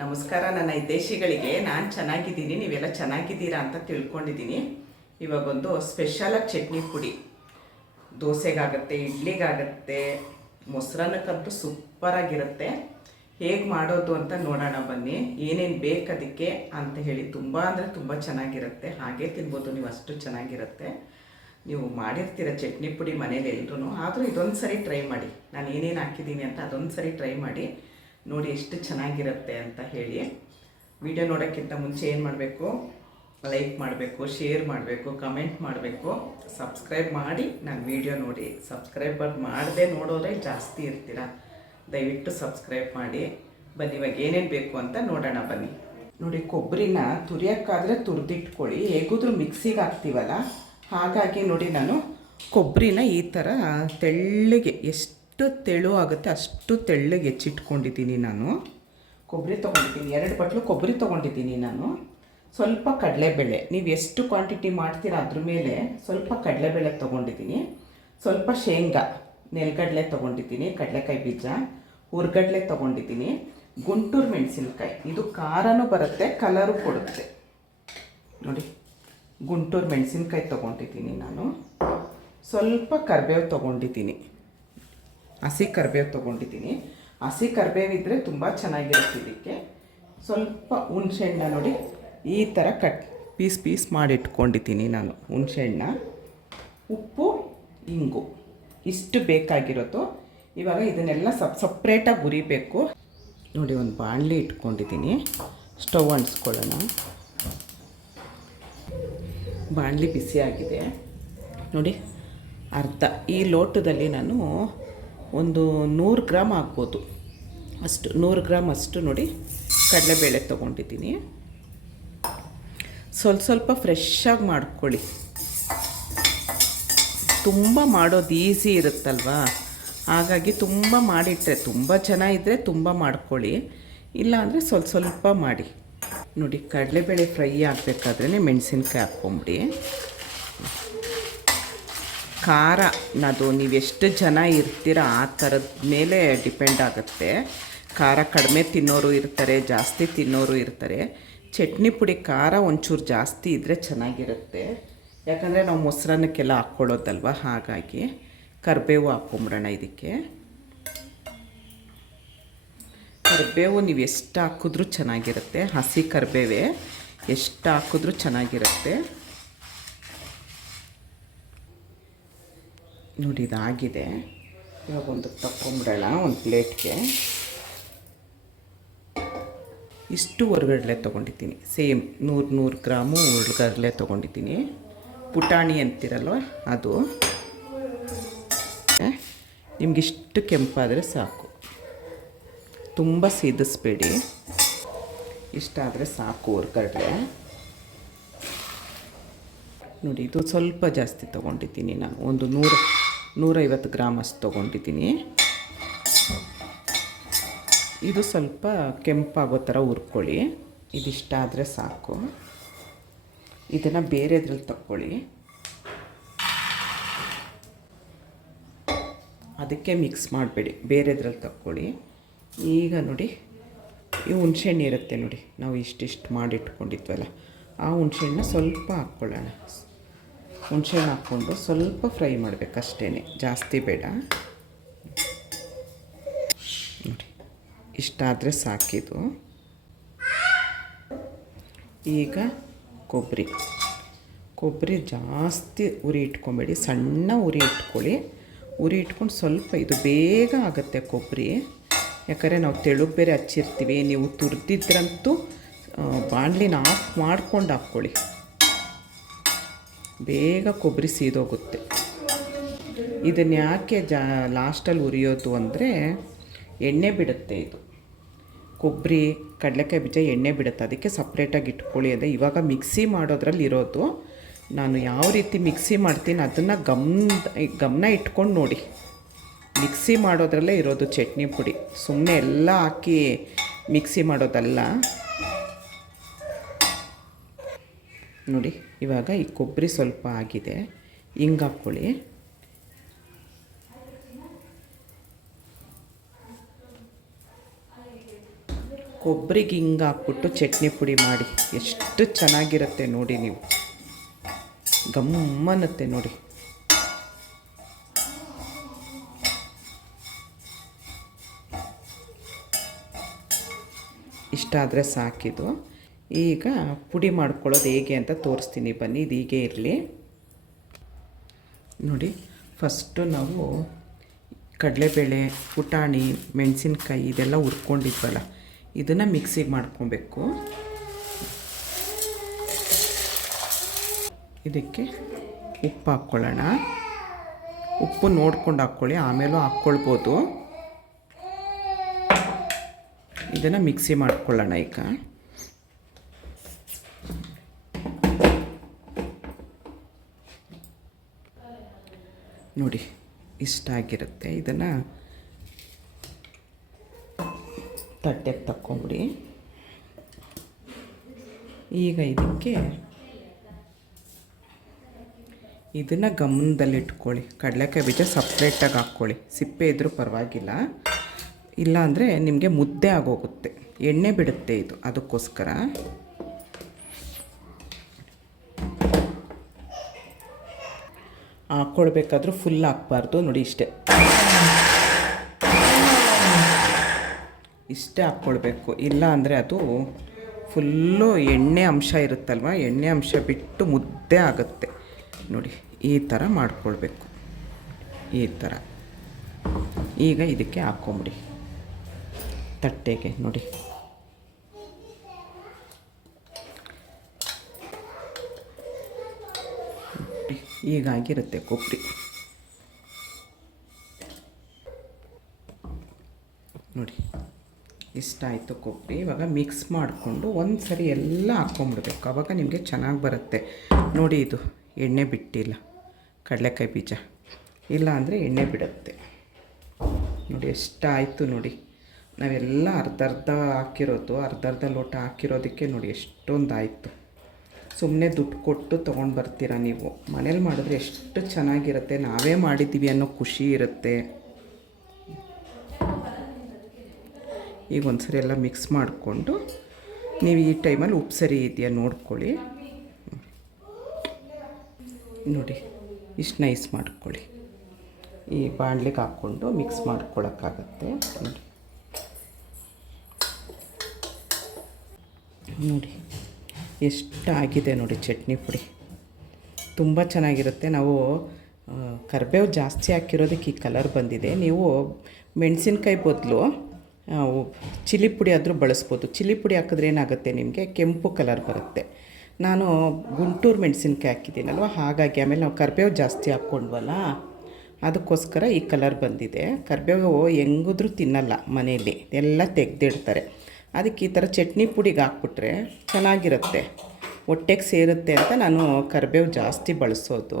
ನಮಸ್ಕಾರ ನನ್ನ ಹಿತೈಷಿಗಳಿಗೆ. ನಾನು ಚೆನ್ನಾಗಿದ್ದೀನಿ, ನೀವೆಲ್ಲ ಚೆನ್ನಾಗಿದ್ದೀರಾ ಅಂತ ತಿಳ್ಕೊಂಡಿದ್ದೀನಿ. ಇವಾಗೊಂದು ಸ್ಪೆಷಲಾಗಿ ಚಟ್ನಿ ಪುಡಿ ದೋಸೆಗಾಗತ್ತೆ, ಇಡ್ಲಿಗಾಗತ್ತೆ, ಮೊಸರನ್ನಕ್ಕಂತೂ ಸೂಪರಾಗಿರುತ್ತೆ. ಹೇಗೆ ಮಾಡೋದು ಅಂತ ನೋಡೋಣ ಬನ್ನಿ. ಏನೇನು ಬೇಕು ಅದಕ್ಕೆ ಅಂತ ಹೇಳಿ ತುಂಬ ಅಂದರೆ ತುಂಬ ಚೆನ್ನಾಗಿರುತ್ತೆ. ಹಾಗೆ ತಿನ್ಬೋದು ನೀವು, ಅಷ್ಟು ಚೆನ್ನಾಗಿರುತ್ತೆ. ನೀವು ಮಾಡಿರ್ತೀರ ಚಟ್ನಿ ಪುಡಿ ಮನೇಲಿ ಎಲ್ಲರೂ, ಆದರೂ ಇದೊಂದು ಸರಿ ಟ್ರೈ ಮಾಡಿ. ನಾನು ಏನೇನು ಹಾಕಿದ್ದೀನಿ ಅಂತ ಅದೊಂದು ಸರಿ ಟ್ರೈ ಮಾಡಿ ನೋಡಿ ಎಷ್ಟು ಚೆನ್ನಾಗಿರುತ್ತೆ ಅಂತ ಹೇಳಿ. ವಿಡಿಯೋ ನೋಡೋಕ್ಕಿಂತ ಮುಂಚೆ ಏನು ಮಾಡಬೇಕು, ಲೈಕ್ ಮಾಡಬೇಕು, ಶೇರ್ ಮಾಡಬೇಕು, ಕಮೆಂಟ್ ಮಾಡಬೇಕು, ಸಬ್ಸ್ಕ್ರೈಬ್ ಮಾಡಿ ನನ್ನ ವಿಡಿಯೋ ನೋಡಿ. ಸಬ್ಸ್ಕ್ರೈಬರ್ ಮಾಡದೆ ನೋಡೋರೆ ಜಾಸ್ತಿ ಇರ್ತೀರ, ದಯವಿಟ್ಟು ಸಬ್ಸ್ಕ್ರೈಬ್ ಮಾಡಿ. ಬನ್ನಿ ಇವಾಗ ಏನೇನು ಬೇಕು ಅಂತ ನೋಡೋಣ ಬನ್ನಿ. ನೋಡಿ, ಕೊಬ್ಬರಿನ ತುರಿಯೋಕ್ಕಾದರೆ ತುರಿದಿಟ್ಕೊಳ್ಳಿ. ಹೇಗಿದ್ರೂ ಮಿಕ್ಸಿಗೆ ಹಾಕ್ತೀವಲ್ಲ, ಹಾಗಾಗಿ ನೋಡಿ ನಾನು ಕೊಬ್ಬರಿನ ಈ ಥರ ತೆಳ್ಳಗೆ, ಎಷ್ಟು ತೆಳು ಆಗುತ್ತೆ ಅಷ್ಟು ತೆಳ್ಳಗೆ ಹೆಚ್ಚಿಟ್ಕೊಂಡಿದ್ದೀನಿ. ನಾನು ಕೊಬ್ಬರಿ ತೊಗೊಂಡಿದ್ದೀನಿ, 2 ಬಟ್ಲು ಕೊಬ್ಬರಿ ತೊಗೊಂಡಿದ್ದೀನಿ. ನಾನು ಸ್ವಲ್ಪ ಕಡಲೆಬೇಳೆ, ನೀವು ಎಷ್ಟು ಕ್ವಾಂಟಿಟಿ ಮಾಡ್ತೀರಾ ಅದ್ರ ಮೇಲೆ ಸ್ವಲ್ಪ ಕಡಲೆಬೇಳೆ ತೊಗೊಂಡಿದ್ದೀನಿ. ಸ್ವಲ್ಪ ಶೇಂಗಾ, ನೆಲಗಡಲೆ ತೊಗೊಂಡಿದ್ದೀನಿ, ಕಡಲೆಕಾಯಿ ಬೀಜ, ಹುರ್ಗಡ್ಲೆ ತೊಗೊಂಡಿದ್ದೀನಿ, ಗುಂಟೂರು ಮೆಣಸಿನ್ಕಾಯಿ. ಇದು ಖಾರನೂ ಬರುತ್ತೆ, ಕಲರು ಕೊಡುತ್ತೆ. ನೋಡಿ, ಗುಂಟೂರು ಮೆಣಸಿನ್ಕಾಯಿ ತೊಗೊಂಡಿದ್ದೀನಿ ನಾನು. ಸ್ವಲ್ಪ ಕರಿಬೇವು ತೊಗೊಂಡಿದ್ದೀನಿ, ಹಸಿ ಕರಿಬೇವು ತೊಗೊಂಡಿದ್ದೀನಿ. ಹಸಿ ಕರಿಬೇವಿದ್ದರೆ ತುಂಬ ಚೆನ್ನಾಗಿರುತ್ತೆ ಇದಕ್ಕೆ. ಸ್ವಲ್ಪ ಹುಣಸೆಹಣ್ಣ ನೋಡಿ ಈ ಥರ ಪೀಸ್ ಮಾಡಿಟ್ಕೊಂಡಿದ್ದೀನಿ ನಾನು. ಹುಣಸೆಹಣ್ಣ, ಉಪ್ಪು, ಇಂಗು, ಇಷ್ಟು ಬೇಕಾಗಿರೋದು. ಇವಾಗ ಇದನ್ನೆಲ್ಲ ಸಪ್ರೇಟಾಗಿ ಹುರಿಬೇಕು. ನೋಡಿ, ಒಂದು ಬಾಣಲಿ ಇಟ್ಕೊಂಡಿದ್ದೀನಿ, ಸ್ಟವ್ ಅಂಟಿಸ್ಕೊಳ್ಳೋಣ. ಬಾಣಲಿ ಬಿಸಿಯಾಗಿದೆ ನೋಡಿ. ಈ ಲೋಟದಲ್ಲಿ ನಾನು ಒಂದು 100 ಗ್ರಾಮ್ ಹಾಕ್ಬೋದು ಅಷ್ಟು, 100 ಗ್ರಾಮ್ ಅಷ್ಟು ನೋಡಿ ಕಡಲೆಬೇಳೆ ತೊಗೊಂಡಿದ್ದೀನಿ. ಸ್ವಲ್ಪ ಫ್ರೆಶ್ಶಾಗಿ ಮಾಡ್ಕೊಳ್ಳಿ. ತುಂಬ ಮಾಡೋದು ಈಸಿ ಇರುತ್ತಲ್ವ, ಹಾಗಾಗಿ ತುಂಬ ಮಾಡಿಟ್ರೆ ತುಂಬ ಚೆನ್ನಾಗಿದ್ದರೆ ತುಂಬ ಮಾಡ್ಕೊಳ್ಳಿ, ಇಲ್ಲ ಅಂದರೆ ಸ್ವಲ್ಪ ಮಾಡಿ. ನೋಡಿ, ಕಡಲೆಬೇಳೆ ಫ್ರೈ ಆಗಬೇಕಾದ್ರೆ ಮೆಣಸಿನ್ಕಾಯಿ ಹಾಕ್ಕೊಂಬಿಡಿ. ಖಾರ ಅದು ನೀವೆಷ್ಟು ಜನ ಇರ್ತೀರ ಆ ಥರದ ಮೇಲೆ ಡಿಪೆಂಡ್ ಆಗುತ್ತೆ. ಖಾರ ಕಡಿಮೆ ತಿನ್ನೋರು ಇರ್ತಾರೆ, ಜಾಸ್ತಿ ತಿನ್ನೋರು ಇರ್ತಾರೆ. ಚಟ್ನಿ ಪುಡಿ ಖಾರ ಒಂಚೂರು ಜಾಸ್ತಿ ಇದ್ದರೆ ಚೆನ್ನಾಗಿರುತ್ತೆ, ಯಾಕಂದರೆ ನಾವು ಮೊಸರನ್ನಕ್ಕೆಲ್ಲ ಹಾಕ್ಕೊಳ್ಳೋದಲ್ವ. ಹಾಗಾಗಿ ಕರಿಬೇವು ಹಾಕ್ಕೊಂಬಿಡೋಣ ಇದಕ್ಕೆ. ಕರಿಬೇವು ನೀವು ಎಷ್ಟು ಹಾಕಿದ್ರೂ ಚೆನ್ನಾಗಿರುತ್ತೆ, ಹಸಿ ಕರಿಬೇವೇ ಎಷ್ಟು ಹಾಕಿದ್ರೂ ಚೆನ್ನಾಗಿರುತ್ತೆ. ನೋಡಿ, ಇದಾಗಿದೆ. ಇವಾಗ ಒಂದು ತಗೊಂಬಿಡೋಣ ಒಂದು ಪ್ಲೇಟ್ಗೆ. ಇಷ್ಟು ಹುರ್ಗಡ್ಲೆ ತೊಗೊಂಡಿದ್ದೀನಿ, ಸೇಮ್ 100 ಗ್ರಾಮು ಹುರ್ಗಡ್ಲೆ ತೊಗೊಂಡಿದ್ದೀನಿ. ಪುಟಾಣಿ ಅಂತಿರಲ್ವ ಅದು. ನಿಮಗಿಷ್ಟು ಕೆಂಪಾದರೆ ಸಾಕು, ತುಂಬ ಸೀದಿಸ್ಬೇಡಿ, ಇಷ್ಟಾದರೆ ಸಾಕು ಹುರ್ಗಡ್ಲೆ. ನೋಡಿ, ಇದು ಸ್ವಲ್ಪ ಜಾಸ್ತಿ ತೊಗೊಂಡಿದ್ದೀನಿ ನಾನು, ಒಂದು 150 ಗ್ರಾಮ್ ಅಷ್ಟು ತೊಗೊಂಡಿದ್ದೀನಿ. ಇದು ಸ್ವಲ್ಪ ಕೆಂಪಾಗೋ ಥರ ಹುರ್ಕೊಳ್ಳಿ, ಇದಿಷ್ಟಾದರೆ ಸಾಕು. ಇದನ್ನು ಬೇರೆದ್ರಲ್ಲಿ ತಗೊಳ್ಳಿ, ಅದಕ್ಕೆ ಮಿಕ್ಸ್ ಮಾಡಬೇಡಿ, ಬೇರೆದ್ರಲ್ಲಿ ತಗೊಳ್ಳಿ. ಈಗ ನೋಡಿ, ಈ ಹುಣಸೆಹಣ್ಣು ಇರುತ್ತೆ ನೋಡಿ, ನಾವು ಇಷ್ಟಿಷ್ಟು ಮಾಡಿಟ್ಕೊಂಡಿದ್ವಲ್ಲ, ಆ ಹುಣಸೆಹಣ್ಣು ಸ್ವಲ್ಪ ಹಾಕ್ಕೊಳ್ಳೋಣ. ಹುಣಸೆಹಣ್ಣು ಹಾಕ್ಕೊಂಡು ಸ್ವಲ್ಪ ಫ್ರೈ ಮಾಡಬೇಕಷ್ಟೇ, ಜಾಸ್ತಿ ಬೇಡ. ನೋಡಿ, ಇಷ್ಟಾದರೆ ಸಾಕಿದು. ಈಗ ಕೊಬ್ಬರಿ ಜಾಸ್ತಿ ಉರಿ ಇಟ್ಕೊಬೇಡಿ, ಸಣ್ಣ ಉರಿ ಇಟ್ಕೊಳ್ಳಿ. ಉರಿ ಇಟ್ಕೊಂಡು ಸ್ವಲ್ಪ, ಇದು ಬೇಗ ಆಗುತ್ತೆ ಕೊಬ್ಬರಿ, ಯಾಕಂದರೆ ನಾವು ತೆಳುಗೆ ಬೇರೆ ಹಚ್ಚಿರ್ತೀವಿ. ನೀವು ತುರಿದಿದ್ರಂತೂ ಬಾಣಲಿನ ಆಫ್ ಮಾಡ್ಕೊಂಡು ಹಾಕ್ಕೊಳ್ಳಿ, ಬೇಗ ಕೊಬ್ಬರಿ ಸೀದೋಗುತ್ತೆ. ಇದನ್ನು ಯಾಕೆ ಲಾಸ್ಟಲ್ಲಿ ಉರಿಯೋದು ಅಂದರೆ ಎಣ್ಣೆ ಬಿಡುತ್ತೆ ಇದು. ಕೊಬ್ಬರಿ, ಕಡಲೆಕಾಯಿ ಬೀಜ ಎಣ್ಣೆ ಬಿಡುತ್ತೆ, ಅದಕ್ಕೆ ಸಪ್ರೇಟಾಗಿ ಇಟ್ಕೊಳ್ಳಿ. ಅದೇ ಇವಾಗ ಮಿಕ್ಸಿ ಮಾಡೋದ್ರಲ್ಲಿ ಇರೋದು. ನಾನು ಯಾವ ರೀತಿ ಮಿಕ್ಸಿ ಮಾಡ್ತೀನಿ ಅದನ್ನು ಗಮನ ಇಟ್ಕೊಂಡು ನೋಡಿ. ಮಿಕ್ಸಿ ಮಾಡೋದ್ರಲ್ಲೇ ಇರೋದು ಚಟ್ನಿ ಪುಡಿ, ಸುಮ್ಮನೆ ಎಲ್ಲ ಹಾಕಿ ಮಿಕ್ಸಿ ಮಾಡೋದಲ್ಲ. ನೋಡಿ, ಇವಾಗ ಈ ಕೊಬ್ಬರಿ ಸ್ವಲ್ಪ ಆಗಿದೆ, ಹಿಂಗೆ ಹಾಕ್ಕೊಳ್ಳಿ. ಕೊಬ್ಬರಿಗೆ ಹಿಂಗೆ ಹಾಕ್ಬಿಟ್ಟು ಚಟ್ನಿ ಪುಡಿ ಮಾಡಿ ಎಷ್ಟು ಚೆನ್ನಾಗಿರುತ್ತೆ ನೋಡಿ. ನೀವು ಗಮ್ಮನ್ನುತ್ತೆ ನೋಡಿ. ಇಷ್ಟ ಆದರೆ ಸಾಕಿದು. ಈಗ ಪುಡಿ ಮಾಡ್ಕೊಳ್ಳೋದು ಹೇಗೆ ಅಂತ ತೋರಿಸ್ತೀನಿ ಬನ್ನಿ. ಇದು ಹೀಗೆ ಇರಲಿ ನೋಡಿ. ಫಸ್ಟು ನಾವು ಕಡಲೆಬೇಳೆ, ಪುಟಾಣಿ, ಮೆಣಸಿನ್ಕಾಯಿ ಇದೆಲ್ಲ ಹುರ್ಕೊಂಡಿದ್ವಲ್ಲ, ಇದನ್ನು ಮಿಕ್ಸಿಗೆ ಮಾಡ್ಕೊಬೇಕು. ಇದಕ್ಕೆ ಉಪ್ಪು ಹಾಕ್ಕೊಳ್ಳೋಣ. ಉಪ್ಪು ನೋಡ್ಕೊಂಡು ಹಾಕ್ಕೊಳ್ಳಿ, ಆಮೇಲೂ ಹಾಕ್ಕೊಳ್ಬೋದು. ಇದನ್ನು ಮಿಕ್ಸಿ ಮಾಡ್ಕೊಳ್ಳೋಣ ಈಗ. ನೋಡಿ ಇಷ್ಟ ಆಗಿರುತ್ತೆ. ಇದನ್ನು ತಟ್ಟೆಗೆ ತಕ್ಕೊಂಬಿಡಿ. ಈಗ ಇದಕ್ಕೆ ಇದನ್ನು ಗಮನದಲ್ಲಿಟ್ಕೊಳ್ಳಿ. ಕಡಲೆಕಾಯಿ ಬೀಜ ಸಪ್ರೇಟಾಗಿ ಹಾಕ್ಕೊಳ್ಳಿ, ಸಿಪ್ಪೆ ಇದ್ದರೂ ಪರವಾಗಿಲ್ಲ. ಇಲ್ಲಾಂದರೆ ನಿಮಗೆ ಮುದ್ದೆ ಆಗೋಗುತ್ತೆ, ಎಣ್ಣೆ ಬಿಡುತ್ತೆ ಇದು, ಅದಕ್ಕೋಸ್ಕರ. ಹಾಕ್ಕೊಳ್ಬೇಕಾದ್ರೂ ಫುಲ್ ಹಾಕ್ಬಾರ್ದು ನೋಡಿ. ಇಷ್ಟೇ ಹಾಕ್ಕೊಳ್ಬೇಕು. ಇಲ್ಲ ಅಂದರೆ ಅದು ಫುಲ್ಲು ಎಣ್ಣೆ ಅಂಶ ಇರುತ್ತಲ್ವ, ಎಣ್ಣೆ ಅಂಶ ಬಿಟ್ಟು ಮುದ್ದೆ ಆಗುತ್ತೆ ನೋಡಿ. ಈ ಥರ ಮಾಡ್ಕೊಳ್ಬೇಕು, ಈ ಥರ. ಈಗ ಇದಕ್ಕೆ ಹಾಕ್ಕೊಂಬಿಡಿ ತಟ್ಟೆಗೆ ನೋಡಿ. ಹೀಗಾಗಿರುತ್ತೆ ಕೊಬ್ಬರಿ ನೋಡಿ. ಇಷ್ಟ ಆಯಿತು ಕೊಬ್ಬರಿ. ಇವಾಗ ಮಿಕ್ಸ್ ಮಾಡಿಕೊಂಡು ಒಂದು ಸರಿ ಎಲ್ಲ ಹಾಕ್ಕೊಂಬಿಡ್ಬೇಕು, ಆವಾಗ ನಿಮಗೆ ಚೆನ್ನಾಗಿ ಬರುತ್ತೆ ನೋಡಿ. ಇದು ಎಣ್ಣೆ ಬಿಟ್ಟಿಲ್ಲ ಕಡಲೆಕಾಯಿ ಬೀಜ, ಇಲ್ಲ ಅಂದರೆ ಎಣ್ಣೆ ಬಿಡುತ್ತೆ ನೋಡಿ. ಎಷ್ಟಾಯಿತು ನೋಡಿ. ನಾವೆಲ್ಲ ಅರ್ಧ ಹಾಕಿರೋದು, ಅರ್ಧ ಲೋಟ ಹಾಕಿರೋದಕ್ಕೆ ನೋಡಿ ಎಷ್ಟೊಂದು ಆಯಿತು. ಸುಮ್ಮನೆ ದುಡ್ಡು ಕೊಟ್ಟು ತೊಗೊಂಡು ಬರ್ತೀರಾ ನೀವು. ಮನೇಲಿ ಮಾಡಿದ್ರೆ ಎಷ್ಟು ಚೆನ್ನಾಗಿರುತ್ತೆ, ನಾವೇ ಮಾಡಿದ್ದೀವಿ ಅನ್ನೋ ಖುಷಿ ಇರುತ್ತೆ. ಈಗ ಒಂದು ಸರಿ ಎಲ್ಲ ಮಿಕ್ಸ್ ಮಾಡಿಕೊಂಡು ನೀವು ಈ ಟೈಮಲ್ಲಿ ಉಪ್ಪು ಸರಿ ಇದೆಯಾ ನೋಡ್ಕೊಳ್ಳಿ ನೋಡಿ. ಇಷ್ಟು ನೈಸ್ ಮಾಡ್ಕೊಳ್ಳಿ. ಈ ಬಾಣಲೆಗೆ ಹಾಕ್ಕೊಂಡು ಮಿಕ್ಸ್ ಮಾಡ್ಕೊಳ್ಳೋಕ್ಕಾಗತ್ತೆ ನೋಡಿ. ನೋಡಿ ಎಷ್ಟಾಗಿದೆ ನೋಡಿ ಚಟ್ನಿ ಪುಡಿ. ತುಂಬ ಚೆನ್ನಾಗಿರುತ್ತೆ. ನಾವು ಕರಿಬೇವು ಜಾಸ್ತಿ ಹಾಕಿರೋದಕ್ಕೆ ಈ ಕಲರ್ ಬಂದಿದೆ. ನೀವು ಮೆಣಸಿನ್ಕಾಯಿ ಬದಲು ಚಿಲ್ಲಿ ಪುಡಿ ಆದರೂ ಬಳಸ್ಬೋದು. ಚಿಲ್ಲಿ ಪುಡಿ ಹಾಕಿದ್ರೆ ಏನಾಗುತ್ತೆ, ನಿಮಗೆ ಕೆಂಪು ಕಲರ್ ಬರುತ್ತೆ. ನಾನು ಗುಂಟೂರು ಮೆಣಸಿನ್ಕಾಯಿ ಹಾಕಿದ್ದೀನಲ್ವ, ಹಾಗಾಗಿ. ಆಮೇಲೆ ನಾವು ಕರಿಬೇವು ಜಾಸ್ತಿ ಹಾಕ್ಕೊಂಡ್ವಲ್ಲ, ಅದಕ್ಕೋಸ್ಕರ ಈ ಕಲರ್ ಬಂದಿದೆ. ಕರಿಬೇವು ಹೆಂಗಿದ್ರೂ ತಿನ್ನಲ್ಲ ಮನೆಯಲ್ಲಿ, ಎಲ್ಲ ತೆಗೆದಿಡ್ತಾರೆ. ಅದಕ್ಕೆ ಈ ಥರ ಚಟ್ನಿ ಪುಡಿಗೆ ಹಾಕ್ಬಿಟ್ರೆ ಚೆನ್ನಾಗಿರುತ್ತೆ, ಹೊಟ್ಟೆಗೆ ಸೇರುತ್ತೆ ಅಂತ ನಾನು ಕರಿಬೇವು ಜಾಸ್ತಿ ಬಳಸೋದು.